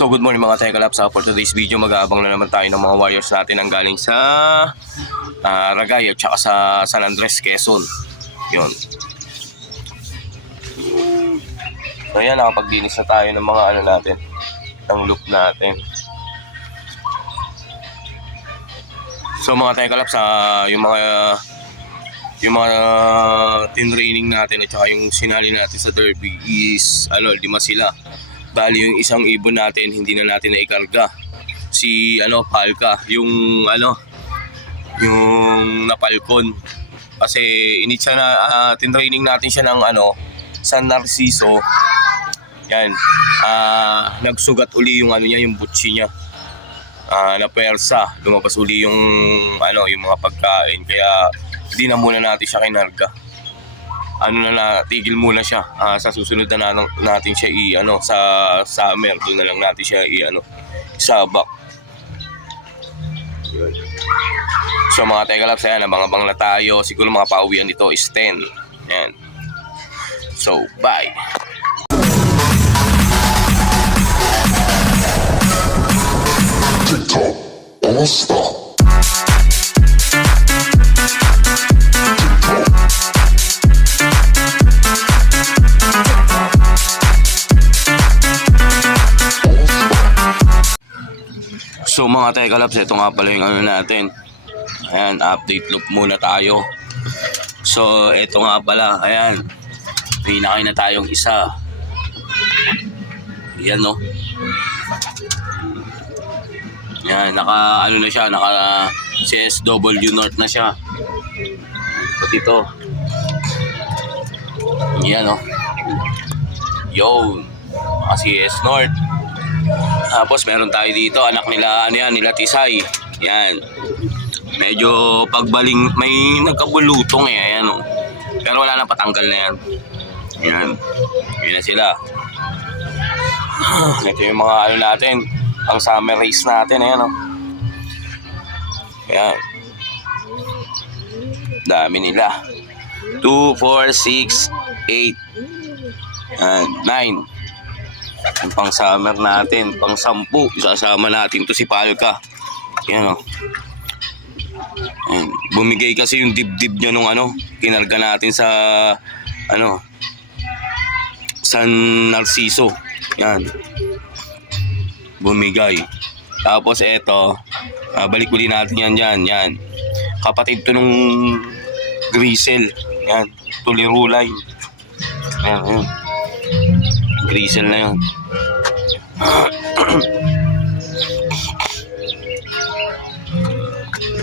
So good morning mga Tekalaps. For today's video mag-aabang na naman tayo ng mga warriors natin ang galing sa Ragay at saka sa San Andres, Quezon. Yun. So yan, nakapaglinis na tayo ng mga ano natin, ng loop natin. So mga Tekalaps, yung mga tinraining natin at saka yung sinali natin sa derby is 5 sila. Bali yung isang ibon natin hindi na natin naikarga. Si Palka, yung napalkon. Kasi initsa na tinraining natin siya ng San Narciso. Yan. Nagsugat uli yung niya, yung butsi niya. Na persa, lumabas uli yung yung mga pagkain, kaya hindi na muna natin siya kinarga. Tigil muna siya. Sa susunod na natin siya sa summer, doon na lang natin siya sabak. So mga Tekalaps, ayan, abang-abang na tayo. Siguro mga pauwian dito is 10. Ayan. So, bye! TikTok, All-Star. So mga Tekalaps, ito nga pala yung natin. Ayan, update loop muna tayo. So ito nga pala, ayan, may nakain na tayong isa. Yan no. Yan, naka na siya, naka CSW North na siya. Pati ito. Yan no. Yo, naka CS North. Tapos meron tayo dito, anak nila, nila Tisay. Yan. Medyo pagbaling, may nagkabulutong ayan o. Pero wala na, patanggal na yan. Yan. Yan na sila. Ito yung mga natin, ang summer race natin, ayan o. Yan. Dami nila. 2, 4, 6, 8, and 9. Yung pang summer natin, pang 10, isasama natin to si Palka. Yan o. Yan. Bumigay kasi yung dibdib niya nung kinarga natin sa San Narciso. Yan. Bumigay. Tapos eto, balik uli natin yan dyan. Yan. Kapatid to nung Grisel. Yan. Tulirulay. Yan. Yan. Grisel na yun.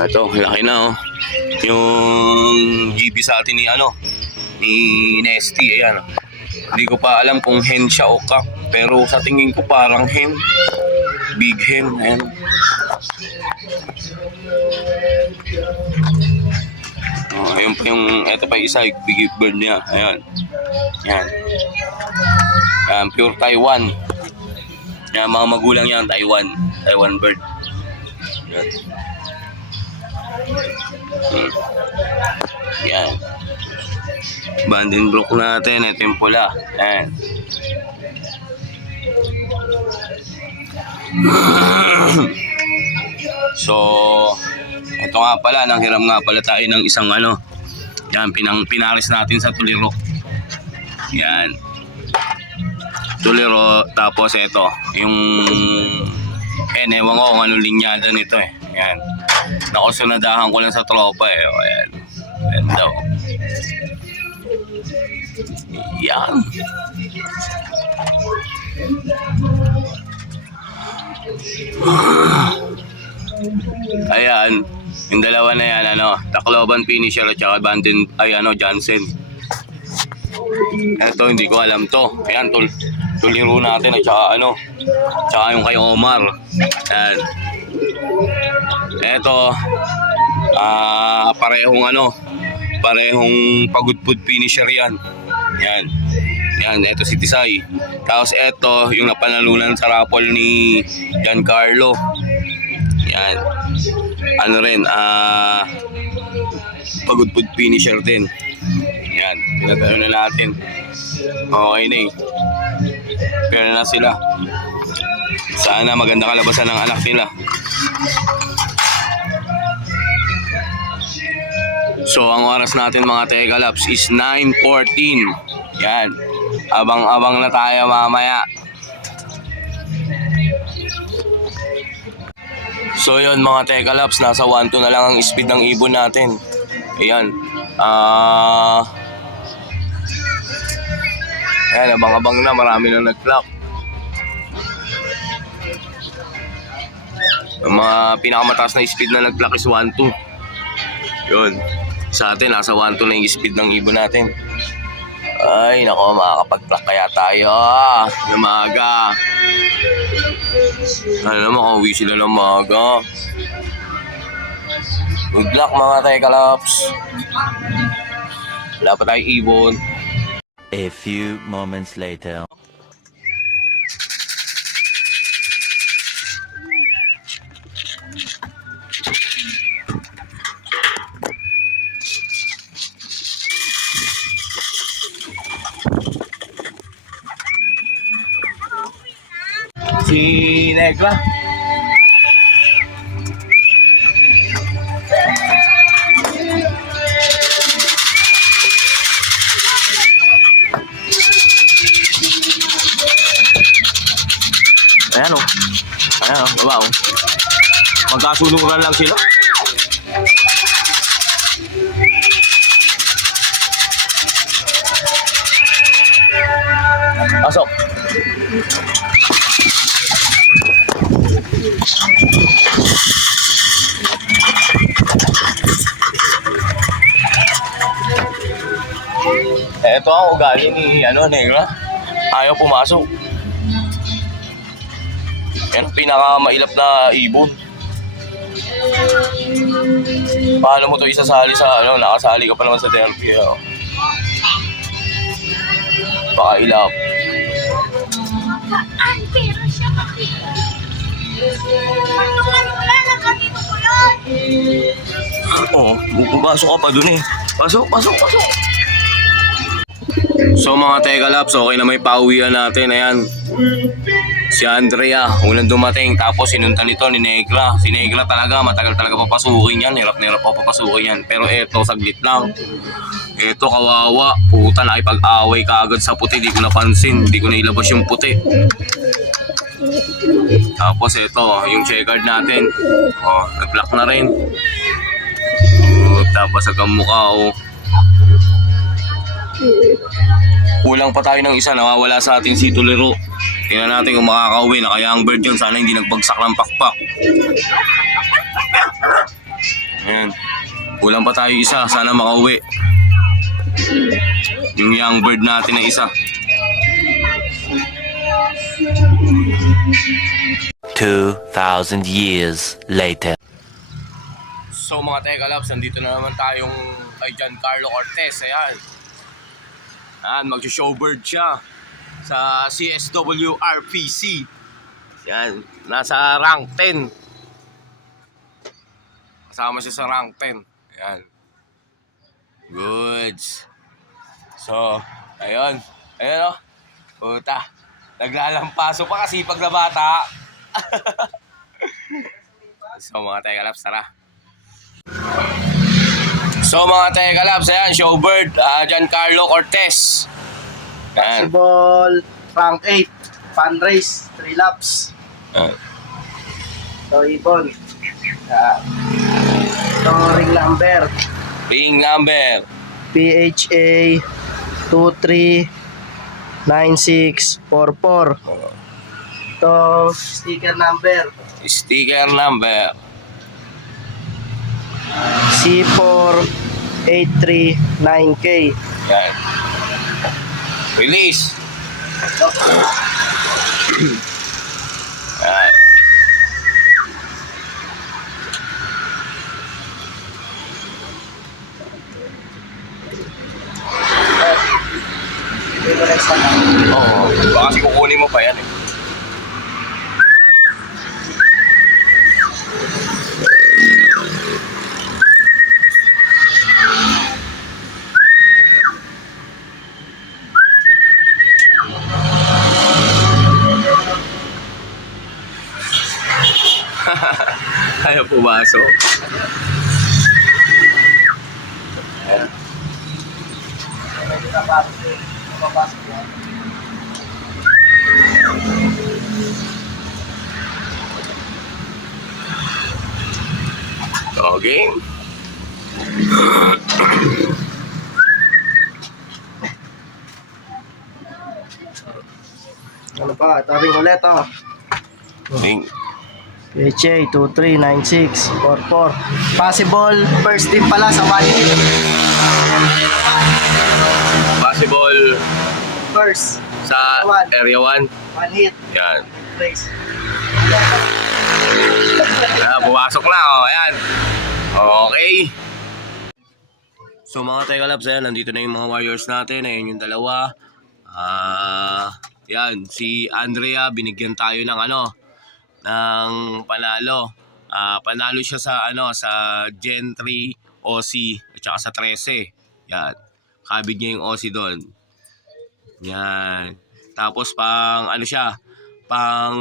Ito, laki na oh. Yung GB sa atin ni Nesty, ayan. Hindi ko pa alam kung hen siya o cock, pero sa tingin ko parang hen. Big hen, ayan. Ayun pa yung, eto pa isa, big bird niya, ayan. Yan. Pure Taiwan. Yan, mga magulang yan, Taiwan bird. Yan. Yan. Bandenbrook natin, ito yung pula. Yan. So, ito nga pala, nanghiram nga pala tayo ng isang yan, pinaris natin sa Tuliro. Yan. Tuliro, tapos ito, yung ewan ko kung anong linyada nito eh. Yan. Nakusunadahan ko lang sa tropa eh. O, yan. Yan daw. Yan. Ayan. Yung dalawa na yan, Tacloban Finisher at saka Jansen. Ito, hindi ko alam to. Ayan, tuliro natin at saka tsaka yung kay Omar. Ayan. Ito, parehong pagudpud finisher yan. Yan. Yan, ito si Tisay. Tapos ito, yung napanalunan sa raffle ni Giancarlo. Yan. Pagudpud finisher din. Yan, pinatalo na natin. Okay na eh. Pero na sila. Sana maganda kalabasan ng anak nila. So ang oras natin mga Tegalaps is 9:14. Yan. Abang-abang na tayo mamaya. So yun mga Tegalaps, nasa 1.2 na lang ang speed ng ibon natin. Ayan. Ayan, abang-abang na, marami na nag-clock. Ang mga pinakamataas na speed na nag-clock is 1.2. Yun. Sa atin, nasa 1.2 na yung speed ng ibon natin. Ay, nako, makakapag-clock kaya tayo. Yung maaga. Ano, makauwi sila ng maaga. Good luck mga Tegalaps. Wala pa tayong ibon. A few moments later. Si Negra. Ayan o. Ayan o, baba o. Magkasunuran lang sila. Pasok. Ito ang ugali ni Negra. Ayaw pumasok. Yan ang pinakamailap na ibon. Paano mo to isasali sa nakasali ka pa naman sa therapy. Baka ilap. Pero siya makita. Wala na kanino ko yan. Oo, pumasok ka pa dun eh. Pasok. So mga Tegalaps, okay na may pauwian natin. Ayan. Si Andrea, unang dumating. Tapos sinuntan nito ni Negra. Si Negra talaga, matagal talaga papasukin yan. Hirap na hirap pa papasukin yan. Pero eto, saglit lang. Eto, kawawa. Puta, nakipag-away ka agad sa puti. Di ko napansin. Di ko nailabas yung puti. Tapos eto, yung checkered natin. Oh, nag-lock na rin. Oh, tapos hanggang mukha, oh. Kulang pa tayo ng isa, nawawala sa ating si Tulero. Tingnan natin kung makakauwi. Nakayang bird yun, sana hindi nagbagsak ng pakpak. Ayan. Kulang pa tayo isa, sana makauwi. Yung young bird natin na isa. 2,000 years later. So mga Tegalaps, nandito na naman tayong kay Giancarlo Cortez. Ayan. Mag-showbird siya sa CSW RPC. Yan, nasa rank 10. Kasama siya sa rank 10. Yan. Goods. So, ayun. Ayun o. Puta. Naglalampaso pa kasi pag na bata. So mga Tegalaps, tara. So mga Tegalaps, ayan, showbird, Giancarlo Cortez. Ayan. Possible rank 8, fan race, 3 laps. So, ibon. Ito ring number. Ring number. PHA 239644. Ito, sticker number. Sticker number. C4839K. Yan. Release. Yan. Oo. Baka kasi kukunin mo pa yan eh. Ayaw pumasok. Okay. Ano pa? Tabing ulit oh. Ding. PHA 239644. Possible first team pala sa 1 hit. Possible First, sa area 1. 1 hit. Yan. Place. Pumasok na, oh. Ayan. Okay. So mga Teka Labs, ayan, nandito na yung mga warriors natin. Ayan yung dalawa. Yan, si Andrea, binigyan tayo ng ng panalo. Panalo siya sa sa Gen 3 OC at saka sa 13. Yan. Kabid niya yung OC doon. Yan. Tapos pang pang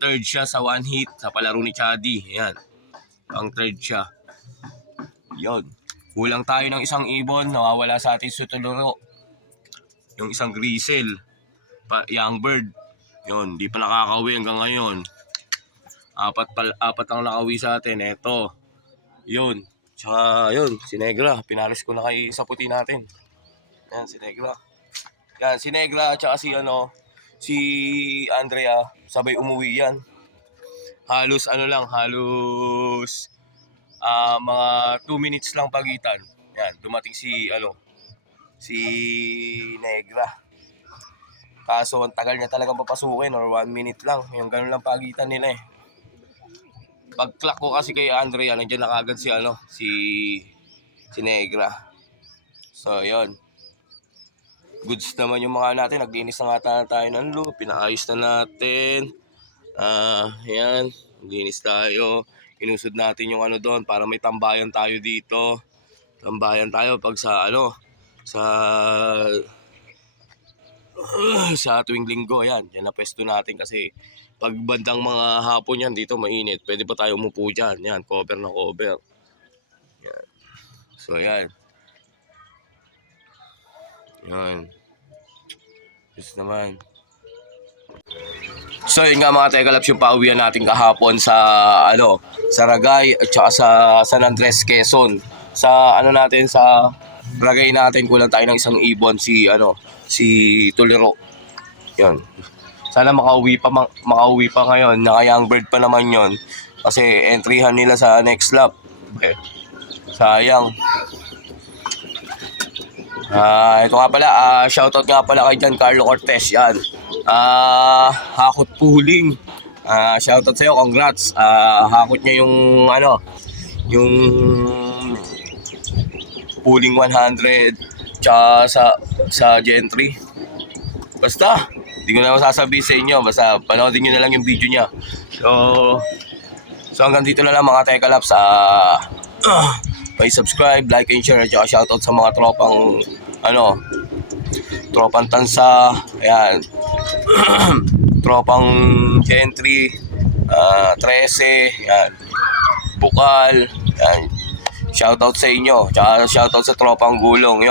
third siya sa 1 hit sa palaro ni Chadi. Yan. Pang third siya. Yon. Kulang tayo ng isang ibon, nawawala sa atin sa tuluro. Yung isang Grisel, Young Bird. Yon, di pa nakakauwi hanggang ngayon. Apat ang nakauwi sa atin. Eto. Yun. Tsaka yun, si Negra. Pinaris ko na kay sa puti natin. Yan, si Negra. Yan, si Negra tsaka si si Andrea. Sabay umuwi yan. Halos mga 2 minutes lang pagitan. Yan, dumating si Negra. Kaso ang tagal niya talagang papasukin or 1 minute lang. Yung ganun lang pagitan nila eh. Pag-clock ko kasi kay Andrea, nandiyan na kagad si Negra. So, yun. Goods naman yung mga natin. Naglinis na nga tayo ng loop. Pinaayos na natin. Yan. Naglinis tayo. Inusod natin yung doon para may tambayan tayo dito. Tambayan tayo pag sa sa tuwing linggo. Ayan, yan na pwesto natin kasi pag bandang mga hapon yan dito mainit. Pwede pa tayo umupo dyan. Yan, cover na cover. Yan. So, yan. Yan. Yes naman. So yun nga mga Teka Labs, yung pauwian natin kahapon sa sa Ragay at saka sa San Andres, Quezon. Sa natin sa Ragay natin kulang tayo ng isang ibon si Tuliro. Yan. Sana makauwi pa ngayon. Naka-young bird pa naman yon. Kasi entryhan nila sa next lap. Okay. Sayang. Ito nga pala, shoutout nga pala kay Giancarlo Cortez. Yan. Hakot Puling. Shoutout sa'yo, congrats. Hakot niya yung yung Puling 100 tsaka sa Gen 3. Basta, hindi ko na masasabi sa inyo. Basta, panoodin nyo na lang yung video niya. So hanggang dito na lang mga Teka Labs. Subscribe, like, and share. At shoutout sa mga tropang tropang tansa, ayan. Tropang Gen 3, 13, ayan. Bukal, ayan. Shoutout sa inyo. Tsaka shoutout sa tropang gulong. Yun.